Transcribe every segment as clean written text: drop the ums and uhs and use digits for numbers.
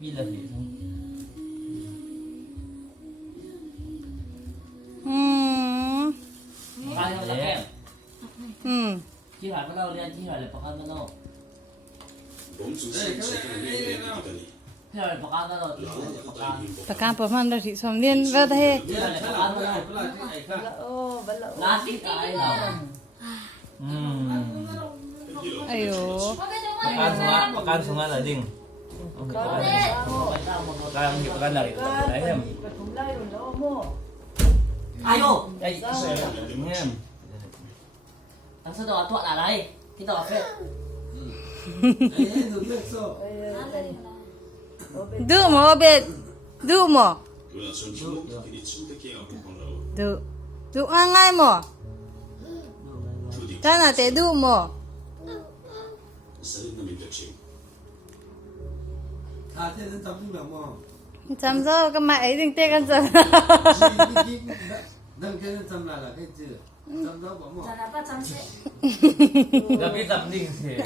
Vì là gì không? Ai đâu là em? Chị hỏi bắt đầu đi anh, chị hỏi là bọc ăn bắt đầu. Thế rồi bọc ăn bắt đầu, chị hỏi là bọc ăn. ประการประมาณที่สมเด็จเวทเฮ Chị hỏi là bọc ăn bắt đầu. Lá xít cái nào? อายุ ประกันsungai là dingประกันhiệpประกันdari đấy em Ayo! đây em Thằng sao đó tuột ở đây? Cái đó phết. ดูหมอเบ็ดดูหมอดูง่ายๆหมอจ้าหน้าแต่ดูหมอจำเจ้าก็มาไอ้ดึงเตะกันจ้ะ tapi tak ding sih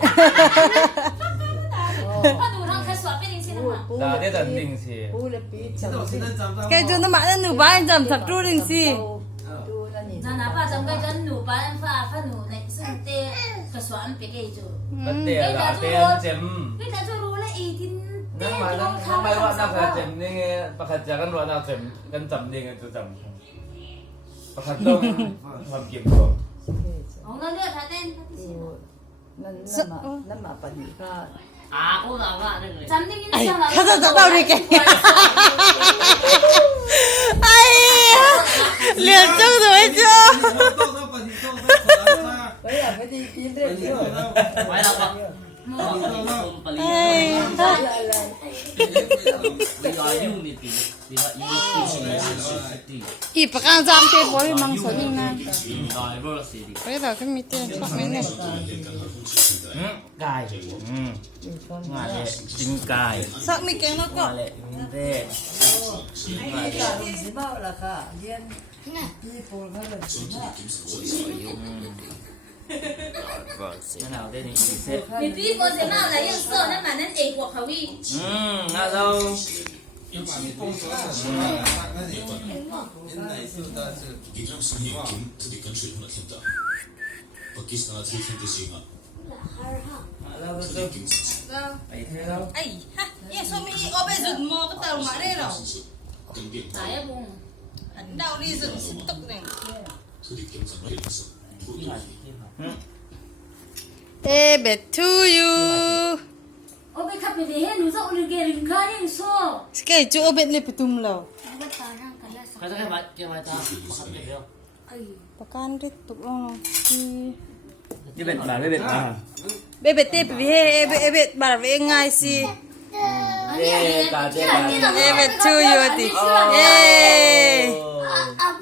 dia tak ding sih แกจูนมาแล้วหนูบ้านจำสับจูดึงสิ 哪怕咱们跟努班发努那是得个算别给做， betul lah dia jam 给他做รู้了一天。 nama warna jam ni pekerjaan warna jam kan jam ding itu jam pekerjaan jam game tu 我那个他的， นั่นมาปฏิฆา À, cô nào mà đây này. 咱那个像了。 ข้าจะเต่าดิแกไอ้เหลือจุกตัวจ้า เฮ้ยไม่ได้กินเรื่องเดียว Phải là bọc. Không phải lý. ไม่ร้อยยุ่งนี่ตีตีว่ายุ่งตี อีประการจำเตะบอลมังสวิงนะ ร้อยเบอร์สี่ดิ ไปต่อขึ้นมีเตะชอบไหมเนี่ย cài ngoài lệ chính cài สักมีแกงแล้วก็ ngoài lệ chính tê ไอ้การสิบ้าล่ะค่ะเรียนที่ปูนเขาเลยสิบ้า cái nào đây thì xếp 你比我这那来用色，那蛮能爱国口味。那đâu ไปเท่าแล้ว ไอ้ฮะเนี่ยสมีเอาไปสุดมอก็เต่ามาได้หรอ 哪一部？ เดาดีสุดสุดตกเนี่ยเอเบตทูยู 我被看别的，你说你给人看人说。 สเกจูเอเบตเลยปทุมเรา เขาจะให้วัดเกี่ยวกับจ้าประคับเดียว ประการริดตุกลงที่ cái bệt bà cái bệt bà เบเบตเตปวิเฮเอเบตบาร์เวง่ายสิ tê bà tê bà เอเบตทูยูติเอ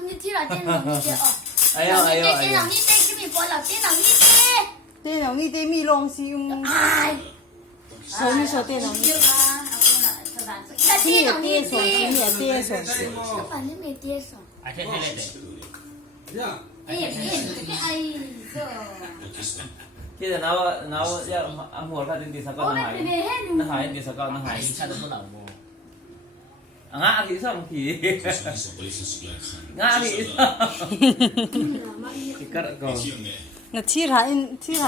你听了电脑你接哦。 ai ơi ai ơi 电脑你带给你播了，电脑你带。 เตะหนังนี่เตะมีลงสิยุง 哎。 โซนี่โซเตะหนังนี่ ที่ 电脑 เตะ 你 สวนที่ 带。 เนี่ยเตะสวน 反正没接上。 ไอ้เท่ๆเลย 哎呀，你这个哎呦。 khi là nó âm hồn ra đến đi sao con nó hại đi sao con nó hại ชาติพวกเราโม ngã thì sao thì ngã thì thì cắt còn น่ะที่หา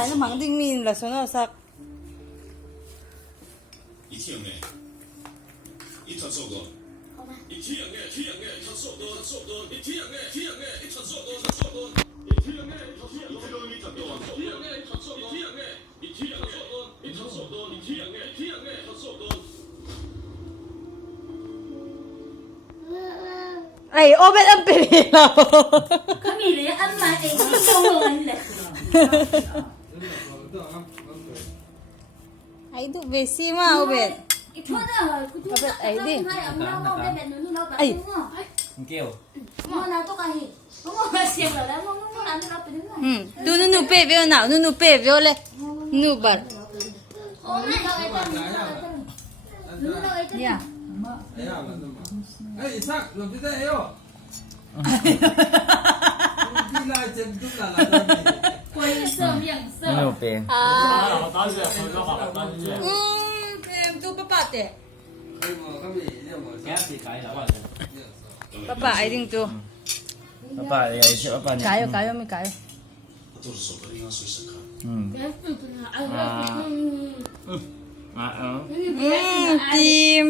ยน้ำมันดิ้งมีละส่วนเอาสัก ไอโอเบตอัมเปรีเรา 可米的安排的是中文的。 ไอดูเบซี่มาโอเบต 一拖的，我就哎的，我那边那边老板娘啊， kêu 我拿多干些，我写了来，我拿那老板娘。 ดูนูเป้เวลหนาวนูเป้เวลเลยนูบัด 我那个来着，你那个来着。 เนี่ย 哎，上，我不在哟。你来真不啦啦？灰色面色。 nhiều tiền เราต้อนเรือเขาก็บอกต้อนเรือ เอ็มดูปะปะเตะ แก้ตีไก่แล้วว่า Papa, I think too. Papa, ya isi apa nih? Kayo, kayo, may kayo. Ah, Team.